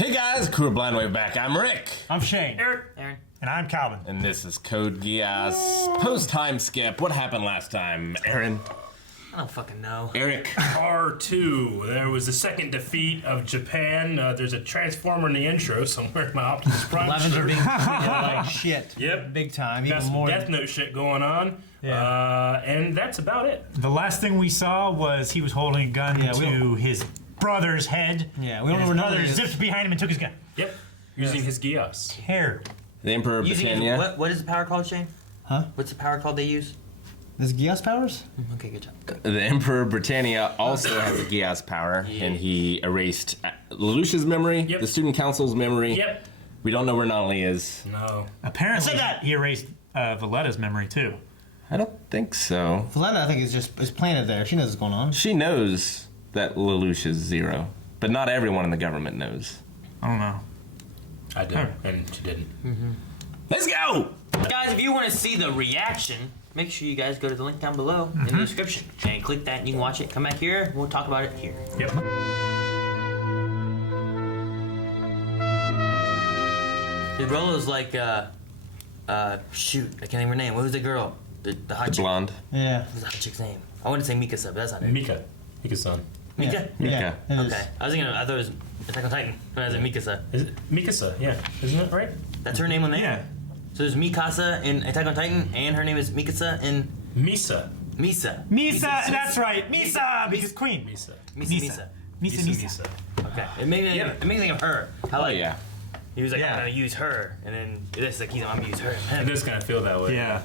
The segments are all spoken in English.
Hey guys, Crew of Blind Wave back. I'm Rick. I'm Shane. Aaron. And I'm Calvin. And this is Code Geass. Post-time skip. What happened last time, Aaron? I don't fucking know. Eric. R2. There was the second defeat of Japan. There's a transformer in the intro somewhere in my Optimus Prime. 11s are being treated like shit. Yep. Big time. Got Even some more. Death Note shit going on. Yeah. And that's about it. The last thing we saw was he was holding a gun to his brother's head. Yeah, we don't and know his where brother is. zipped behind him and took his gun. Yep. Using his Geass. Hair. The Emperor Using Britannia. what is the power called, Shane? Huh? What's the power called they use? This Geass powers? Okay, good job. The Emperor Britannia also has a Geass power, and he erased Lelouch's memory, the Student Council's memory. Yep. We don't know where Nolly is. No. Apparently, he erased Valletta's memory too. I don't think so. Valetta, I think, is planted there. She knows what's going on. She knows that Lelouch is 0, but not everyone in the government knows. I don't know. I did, and she didn't. Let's go! Guys, if you want to see the reaction, make sure you guys go to the link down below in the description and click that and you can watch it. Come back here, we'll talk about it here. Yep. Dude, Rolo's like, shoot, I can't remember her name. What was the girl? The hot The chick. blonde. Yeah. What was the hot chick's name? I wanted to say Mikasa, but that's not it. Mika. Mika's son. Mika? Yeah. It is. Okay. I thought it was Attack on Titan, but I was like Mikasa. Is it Mikasa? Yeah. Isn't it right? That's her name on there? Yeah. So there's Mikasa in Attack on Titan, and her name is Mikasa in Misa. Misa. Misa, that's right. Misa, because Queen. Misa. Misa. Misa. Okay. It made me think of her. How like yeah. he was like, Yeah. I'm gonna use her, and then this like I'm gonna use her. It does kind of feel that way. Yeah.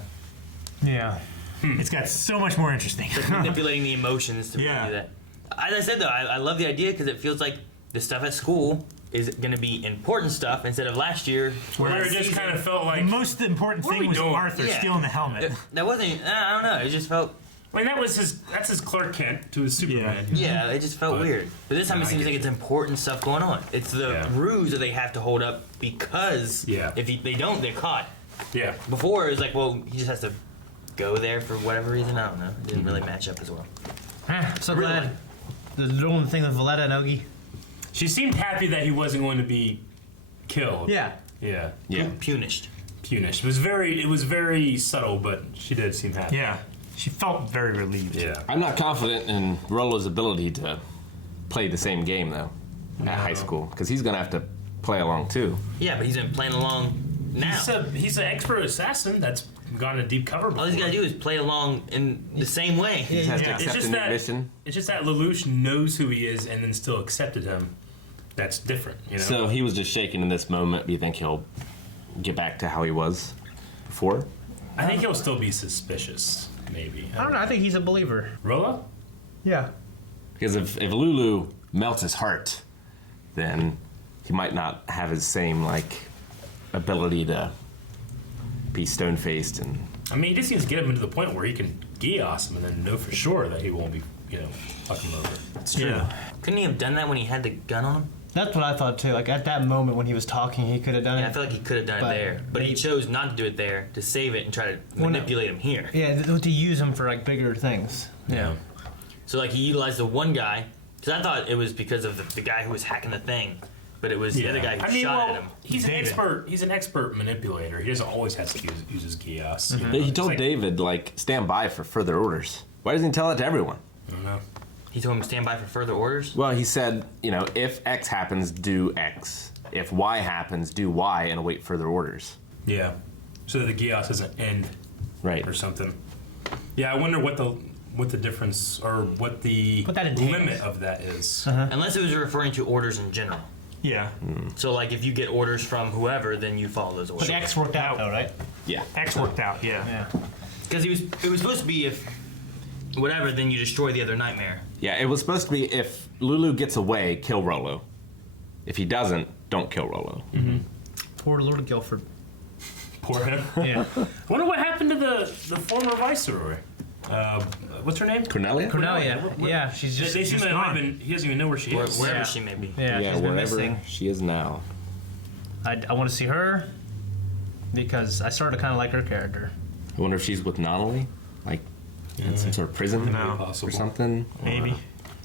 Yeah. It's got so much more interesting. Manipulating the emotions to really do that. As I said though, I love the idea because it feels like the stuff at school is gonna be important stuff instead of last year. Where it just kind of felt like... The most important What are thing we was doing? Arthur stealing the helmet. That wasn't. I don't know. It just felt. I mean, that's his Clark Kent to his Superman. Yeah, it just felt But- weird. But this time it I seems get like it's important stuff going on. It's the ruse that they have to hold up because if they don't, they're caught. Yeah. Before it was like, well, he just has to go there for whatever reason. I don't know. It didn't really match up as well. I'm so glad they're doing the thing with Valletta and Ogi. She seemed happy that he wasn't going to be killed. Yeah. Yeah. Yeah. Punished. Punished. It was very subtle, but she did seem happy. Yeah. She felt very relieved. Yeah. I'm not confident in Rolo's ability to play the same game, though, at high school, because he's going to have to play along, too. Yeah, but he's been playing along now. He's an expert assassin that's gone to deep cover before. All he's got to do is play along in the same way. He has to Yeah. accept a new mission. It's just that Lelouch knows who he is and then still accepted him. That's different, you know? So he was just shaken in this moment. Do you think he'll get back to how he was before? I think he'll still be suspicious, maybe. I don't know. I think he's a believer. Rolo? Yeah. Because if Lulu melts his heart, then he might not have his same, like, ability to be stone-faced and... I mean, he just needs to get him to the point where he can Geass him and then know for sure that he won't be, fucking over. It's true. Couldn't he have done that when he had the gun on him? That's what I thought too. Like at that moment when he was talking, he could have done Yeah, I it. feel like he could have done But it there, but he chose not to do it there to save it and try to manipulate him here. Yeah, to use him for like bigger things. Yeah. So like he utilized the one guy, because I thought it was because of the guy who was hacking the thing, but it was the other guy who shot at him. He's David. He's an expert manipulator. He doesn't always have to use his Geass. But he It's told like- David, like, stand by for further orders. Why doesn't he tell it to everyone? I don't know. He told him to stand by for further orders. Well, he said, if X happens, do X. If Y happens, do Y and await further orders. Yeah. So that the Geass doesn't end Right. or something. Yeah, I wonder what the difference or what the that entails. limit of that is. Unless it was referring to orders in general. Yeah. So like if you get orders from whoever, then you follow those orders. But X worked out though, right? Yeah. X worked out, yeah. Yeah. Because it was supposed to be if whatever, then you destroy the other nightmare. Yeah, it was supposed to be if Lulu gets away, kill Rolo. If he doesn't, don't kill Rolo. Poor Lord Guilford. Poor him. Yeah. I wonder what happened to the former viceroy. What's her name? Cornelia? Cornelia. What- Yeah, she's They just seem to gone. not even. He doesn't even know where she is. Wherever Yeah. she may be. Yeah, she's been wherever missing. she is now. I want to see her because I started to kind of like her character. I wonder if she's with Nonnally, like in some sort of prison No. Possible. or something. Maybe.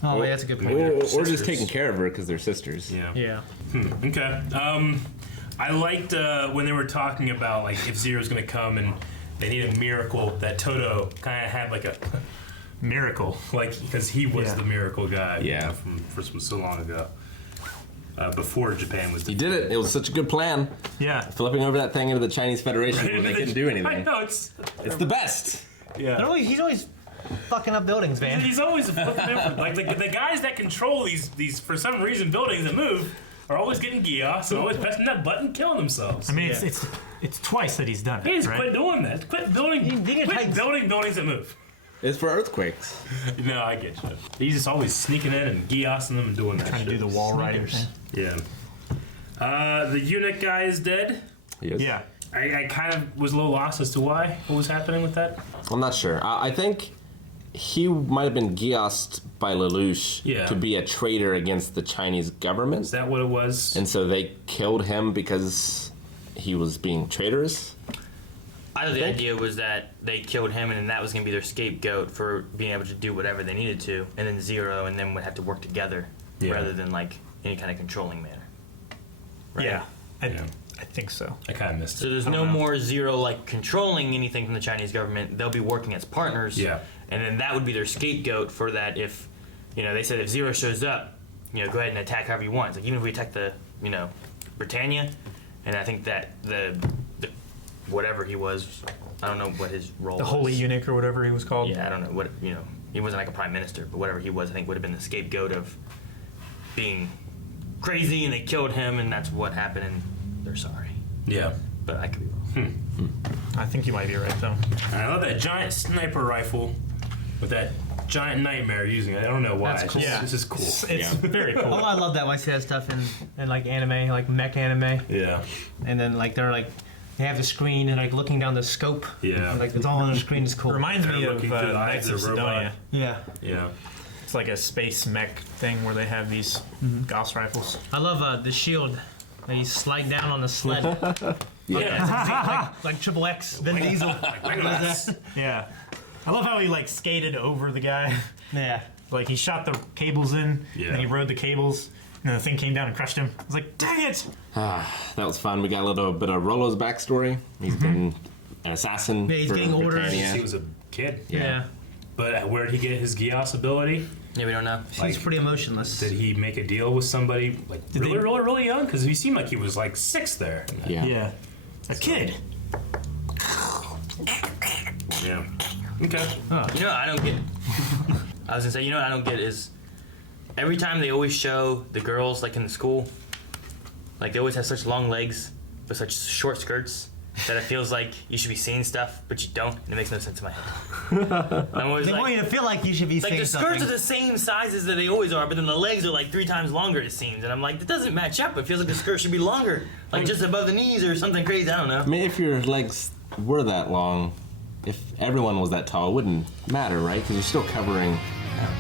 Oh, yeah, that's a good point. Or just Sisters. taking care of her because they're sisters. Yeah. Yeah. Okay. I liked when they were talking about like if Zero's gonna come and they need a miracle. That Toto kind of had like a miracle, like because he was the miracle guy. Yeah. You know, from so long ago. Before Japan was. He did it. It was such a good plan. Yeah. Flipping over that thing into the Chinese Federation when they couldn't do I anything. know it's It's the best. yeah. He's always fucking up buildings, man. He's always flipping different. Like the guys that control these for some reason buildings that move are always getting Geass and always pressing that button, killing themselves. I mean, it's twice that he's done it, Please right? quit doing that. Quit building. Quit building buildings that move. It's for earthquakes. No, I get you. He's just always sneaking in and Geassing them and doing that. Trying to do the wall riders. Yeah. The eunuch guy is dead. Yes. Yeah. I kind of was a little lost as to why. What was happening with that? I'm not sure. I think he might have been Geassed by Lelouch to be a traitor against the Chinese government. Is that what it was? And so they killed him because he was being traitorous? I thought the idea was that they killed him, and then that was going to be their scapegoat for being able to do whatever they needed to, and then Zero and them would have to work together rather than like any kind of controlling manner. Right? Yeah. I think so. I kind of missed it. So there's no more Zero like controlling anything from the Chinese government. They'll be working as partners. Yeah. And then that would be their scapegoat for that. If they said if Zero shows up, go ahead and attack however you want. It's like even if we attack the Britannia, and I think that the whatever he was, I don't know what his role The was. Holy Eunuch or whatever he was called. Yeah, I don't know what he wasn't like a prime minister, but whatever he was, I think would have been the scapegoat of being crazy, and they killed him, and that's what happened, and they're sorry. Yeah. But I could be wrong. I think you might be right, though. I love that giant sniper rifle with that giant nightmare using it. I don't know why. That's It's cool. just, Yeah. This is cool. It's very cool. Oh, I love that when I see that stuff in like anime, like mech anime, Yeah. and then like they have the screen and like looking down the scope. Yeah. And, like it's all on the screen. It's cool. Reminds me They're of looking through the Knights eyes of of the robot. Sidonia. Yeah. Yeah. It's like a space mech thing where they have these Gauss rifles. I love the shield. And you slide down on the sled. Yeah. like Triple X, Vin Diesel. Legolas. Yeah. I love how he like skated over the guy. Yeah. Like he shot the cables in, Yeah. and he rode the cables, and then the thing came down and crushed him. I was like, dang it! That was fun. We got a little bit of Rolo's backstory. He's been an assassin Yeah, he's for getting orders. Britannia. He was a kid. Yeah. But where did he get his Geass ability? Yeah, we don't know. He's pretty emotionless. Did he make a deal with somebody like really young? Because he seemed like he was like 6 there. Yeah. A kid. Yeah. Okay. I don't get. I was gonna say, what I don't get is every time they always show the girls like in the school, like they always have such long legs with such short skirts that it feels like you should be seeing stuff, but you don't. And it makes no sense in my head. I'm always They want you to feel like you should be like saying the skirts something. are the same sizes that they always are, but then the legs are like 3 times longer, it seems. And I'm like, that doesn't match up. It feels like the skirt should be longer, like just above the knees or something crazy. I don't know. I mean, if your legs were that long, if everyone was that tall, it wouldn't matter, right? Because you're still covering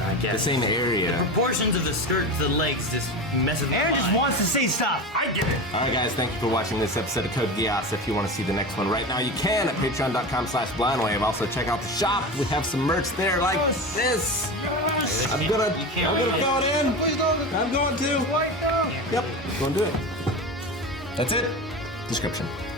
I guess the same area. proportions of the skirt to the legs just mess with my Aaron just mind. wants to say stuff. I get it. All right, guys, thank you for watching this episode of Code Geass. If you want to see the next one right now, you can at patreon.com/blindwave. Also, check out the shop. We have some merch there like this. I'm gonna throw it in. I'm going to. Yep, going to do it. That's it. Description.